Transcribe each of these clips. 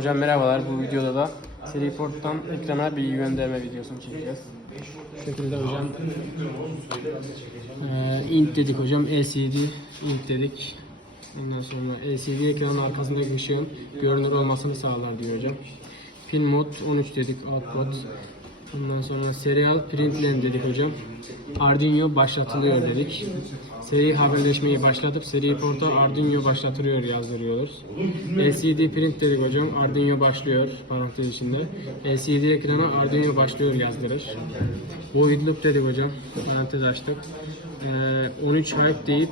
Hocam merhabalar. Bu videoda da seri porttan ekrana bilgi gönderme videosunu çekeceğiz. Bu şekilde hocam eee int dedik hocam. LCD int dedik. Ondan sonra LCD ekranın arkasındaki ışığın görünür olmasını sağlar diyor hocam. Pin mod 13 dedik output. Ondan sonra serial print len dedik hocam. Arduino başlatılıyor dedik. Seri haberleşmeyi başlatıp seri porta Arduino başlatılıyor yazdırıyoruz. LCD print dedik hocam. Arduino başlıyor parantez içinde. LCD ekrana Arduino başlıyor yazdırır. Void loop dedik hocam. Parantez açtık. Ee, 13 hype deyip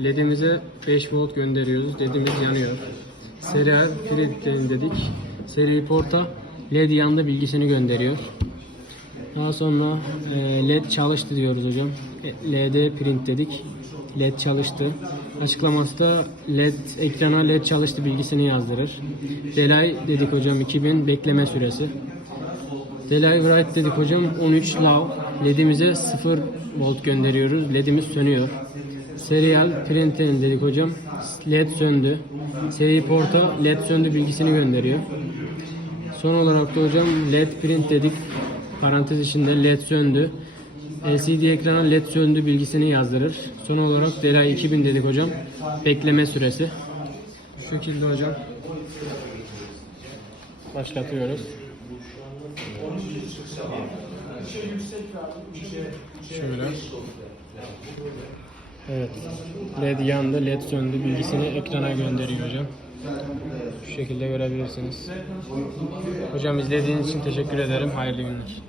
ledimize 5 volt gönderiyoruz. Ledimiz yanıyor. Serial print dedik. Seri porta led yanında bilgisini gönderiyor. Daha sonra e, LED çalıştı diyoruz hocam. E, LD print dedik. LED çalıştı. Açıklaması da LED ekrana LED çalıştı bilgisini yazdırır. Delay dedik hocam 2000 bekleme süresi. Delay write dedik hocam 13 low. LED'imize 0 volt gönderiyoruz. LED'imiz sönüyor. Serial print dedik hocam. LED söndü. Seri porta LED söndü bilgisini gönderiyor. Son olarak da hocam LED print dedik. Parantez içinde LED söndü. LCD ekrana LED söndü bilgisini yazdırır. Son olarak Delay 2000 dedik hocam. Bekleme süresi. Bu şekilde hocam. Başlatıyoruz. Şöyle. Evet. LED yandı, LED söndü. Bilgisini ekrana gönderiyor hocam. Şu şekilde görebilirsiniz. Hocam izlediğiniz için teşekkür ederim. Hayırlı günler.